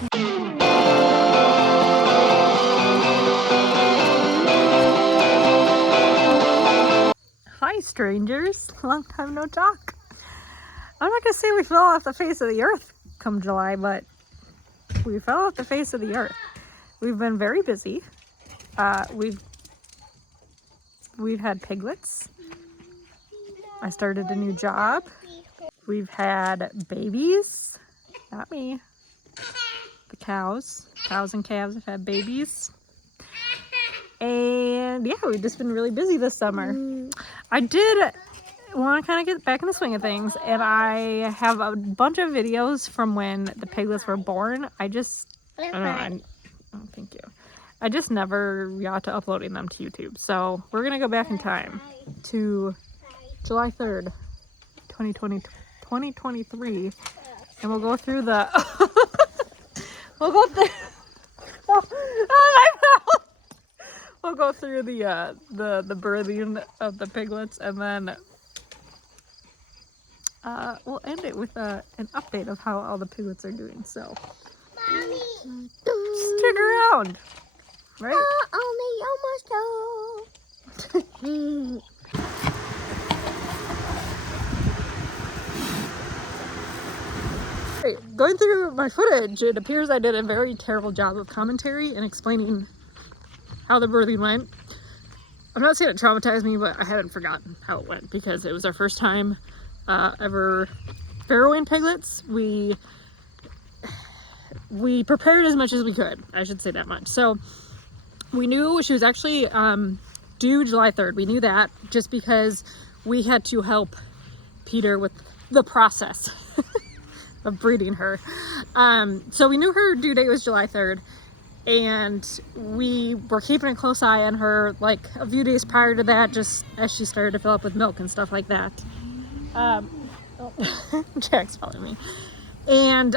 Hi strangers, long time no talk. I'm not gonna say we fell off the face of the earth come July, but we fell off the face of the earth. We've been very busy. We've had piglets. I started a new job. We've had babies. Not me. The cows and calves have had babies. And yeah, we've just been really busy this summer. I did want to kind of get back in the swing of things, and I have a bunch of videos from when the piglets were born. I don't know, thank you. I just never got to uploading them to YouTube. So we're gonna go back in time to July 3rd, 2023, and we'll go through the we'll go through we'll go through the birthing of the piglets, and then we'll end it with an update of how all the piglets are doing. So Mommy, stick around, right? Only almost Going through my footage, it appears I did a very terrible job of commentary and explaining how the birthing went. I'm not saying it traumatized me, but I haven't forgotten how it went because it was our first time ever farrowing piglets. We prepared as much as we could, I should say that much. So we knew she was actually due July 3rd. We knew that just because we had to help Peter with the process of breeding her. So we knew her due date was July 3rd, and we were keeping a close eye on her like a few days prior to that, just as she started to fill up with milk and stuff like that. Jack's following me. And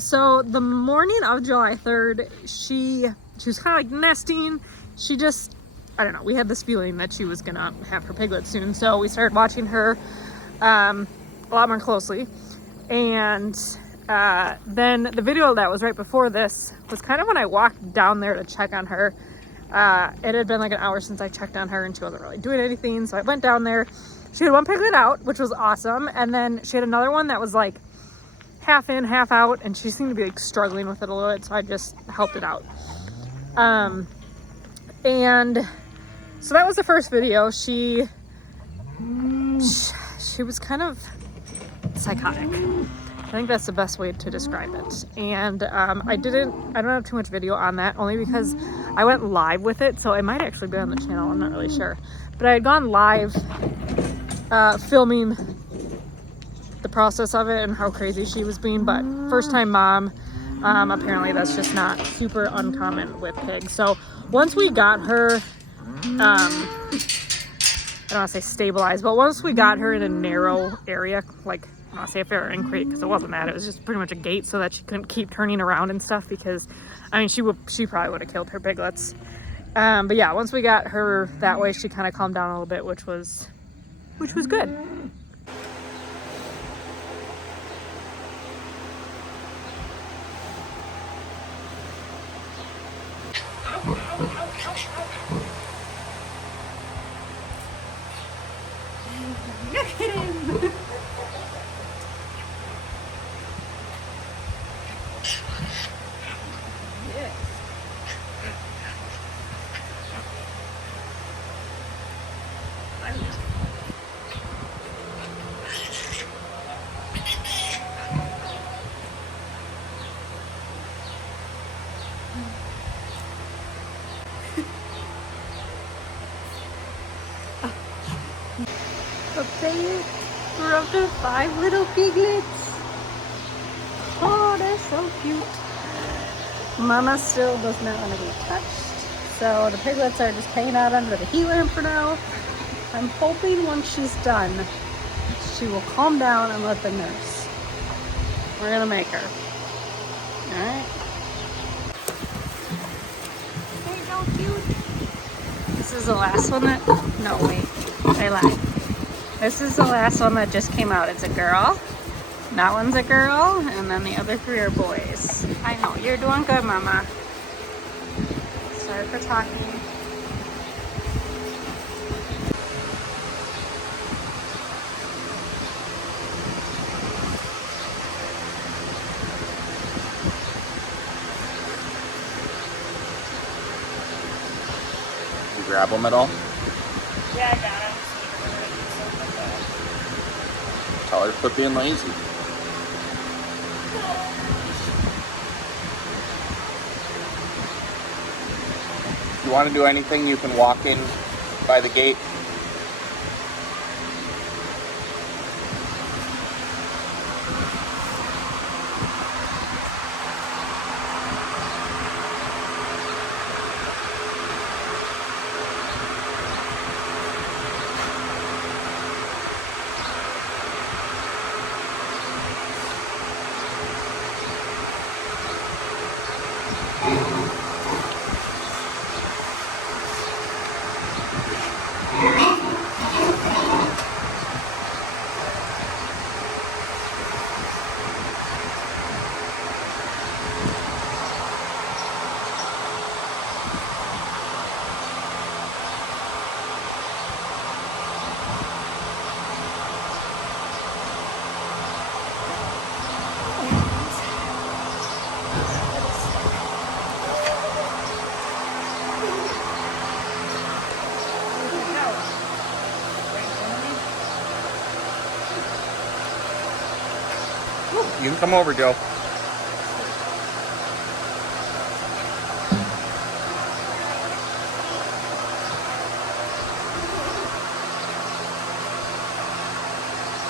so the morning of July 3rd, she was kind of like nesting. She just, I don't know, we had this feeling that she was gonna have her piglets soon, so we started watching her a lot more closely. And then the video that was right before this was kind of when I walked down there to check on her. It had been like an hour since I checked on her and she wasn't really doing anything, so I went down there. She had one piglet out, which was awesome, and then she had another one that was like half in, half out, and she seemed to be like struggling with it a little bit, so I just helped it out. And so that was the first video. She was kind of psychotic. I think that's the best way to describe it. And I don't have too much video on that, only because I went live with it, so it might actually be on the channel, I'm not really sure. But I had gone live filming the process of it and how crazy she was being, but first time mom, apparently that's just not super uncommon with pigs. So once we got her, I don't want to say stabilized, but once we got her in a narrow area, like I don't want to say a farrowing crate because it wasn't that, it was just pretty much a gate so that she couldn't keep turning around and stuff, because I mean she probably would have killed her piglets. But yeah, once we got her that way, she kind of calmed down a little bit, which was good. Look at him! But they were up to 5 little piglets. Oh, they're so cute. Mama still does not want to be touched, so the piglets are just hanging out under the heat lamp for now. I'm hoping once she's done, she will calm down and let the nurse. We're gonna make her. Alright. They're so cute. This is the last one that, no wait, I lied. This is the last one that just came out. It's a girl. That one's a girl, and then the other 3 are boys. I know, you're doing good, Mama. Sorry for talking. You grab them at all? Yeah, I got him. Tell her to quit being lazy. If you want to do anything, you can walk in by the gate. You can come over, Joe.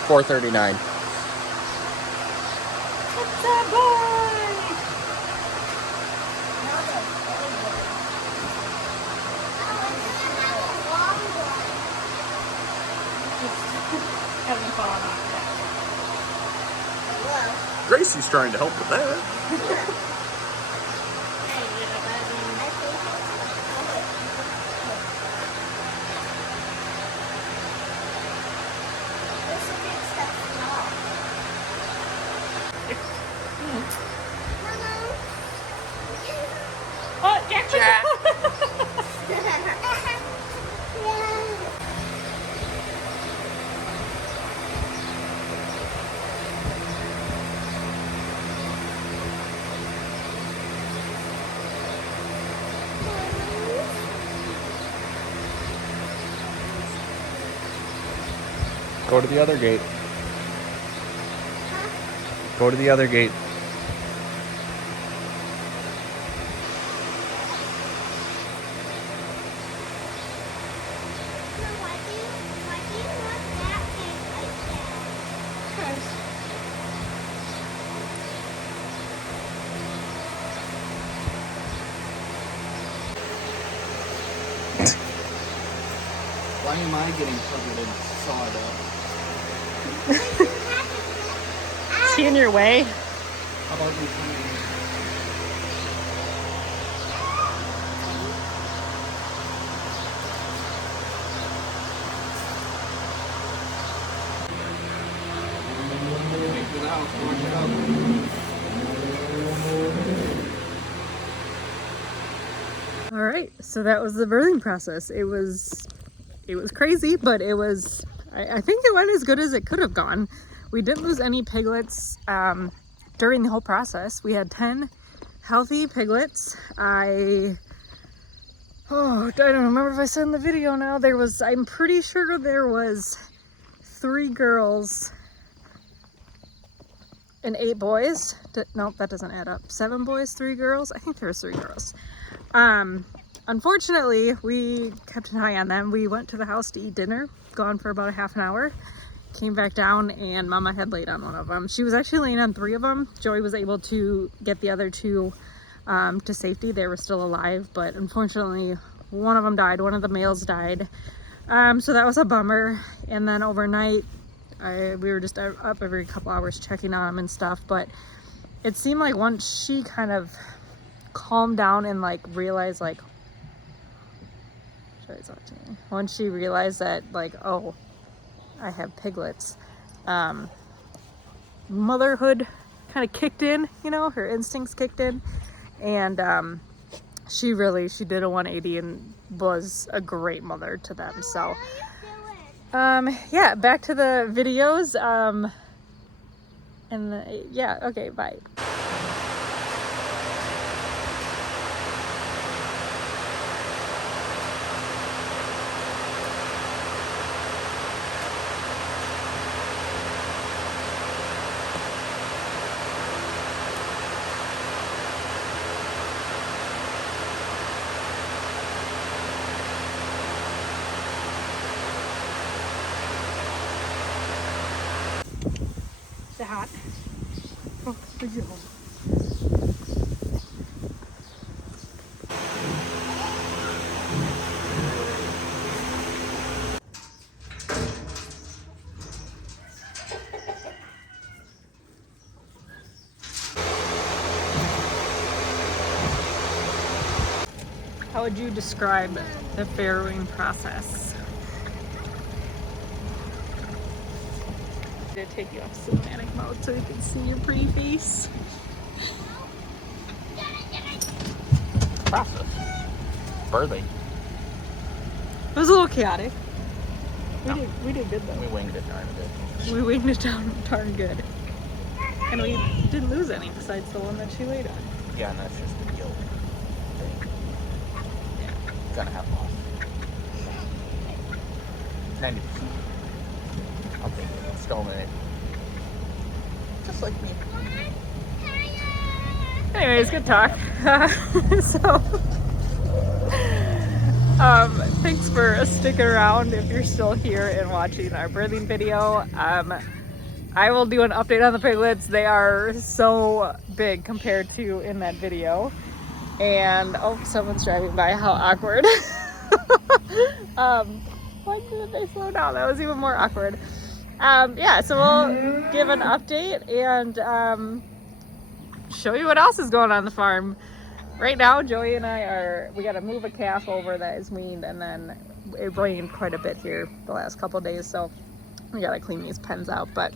$4.39. It's a boy! Hasn't fallen off Gracie's trying to help with that. Oh, Jack! Go to the other gate. Go to the other gate. Why do you want that thing like that? Why am I getting covered in sawdust? Is he in your way? How about you come in? All right, so that was the birthing process. It was crazy, but I think it went as good as it could have gone. We didn't lose any piglets during the whole process. We had 10 healthy piglets. I don't remember if I said in the video now. I'm pretty sure there was 3 girls and 8 boys. Nope, that doesn't add up. 7 boys, 3 girls. I think there was 3 girls. Unfortunately, we kept an eye on them. We went to the house to eat dinner, gone for about a half an hour, came back down, and Mama had laid on one of them. She was actually laying on 3 of them. Joey was able to get the other 2 to safety. They were still alive, but unfortunately, one of them died. One of the males died. So that was a bummer. And then overnight, we were just up every couple hours checking on them and stuff, but it seemed like once she kind of calmed down and like realized like, once she realized that like, oh, I have piglets, motherhood kind of kicked in, you know, her instincts kicked in, and she did a 180 and was a great mother to them. So yeah, back to the videos. Yeah, okay, bye. Is it hot? Oh, where'd you go? How would you describe the farrowing process? To take you off cinematic mode so you can see your pretty face. Process. Birthing. It was a little chaotic. We did good though. We winged it darn good. We winged it down darn good. And we didn't lose any besides the one that she laid on. Yeah, and that's just the deal. Yeah. Gonna have loss. 90%. I'll take it. I'm stolen it. Just like me. Anyways, good talk. Thanks for sticking around if you're still here and watching our birthing video. I will do an update on the piglets. They are so big compared to in that video. And oh, someone's driving by. How awkward. Why did they slow down? That was even more awkward. Yeah, so we'll give an update and show you what else is going on the farm. Right now, Joey and we gotta move a calf over that is weaned, and then it rained quite a bit here the last couple of days, so we gotta clean these pens out. But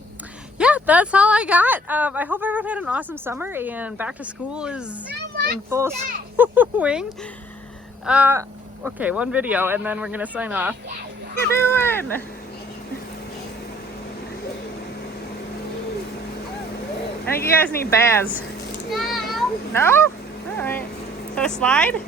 yeah, that's all I got. I hope everyone had an awesome summer, and back to school is in full swing. Okay, one video, and then we're gonna sign off. What you doing? I think you guys need baths. No. No? Alright. So slide?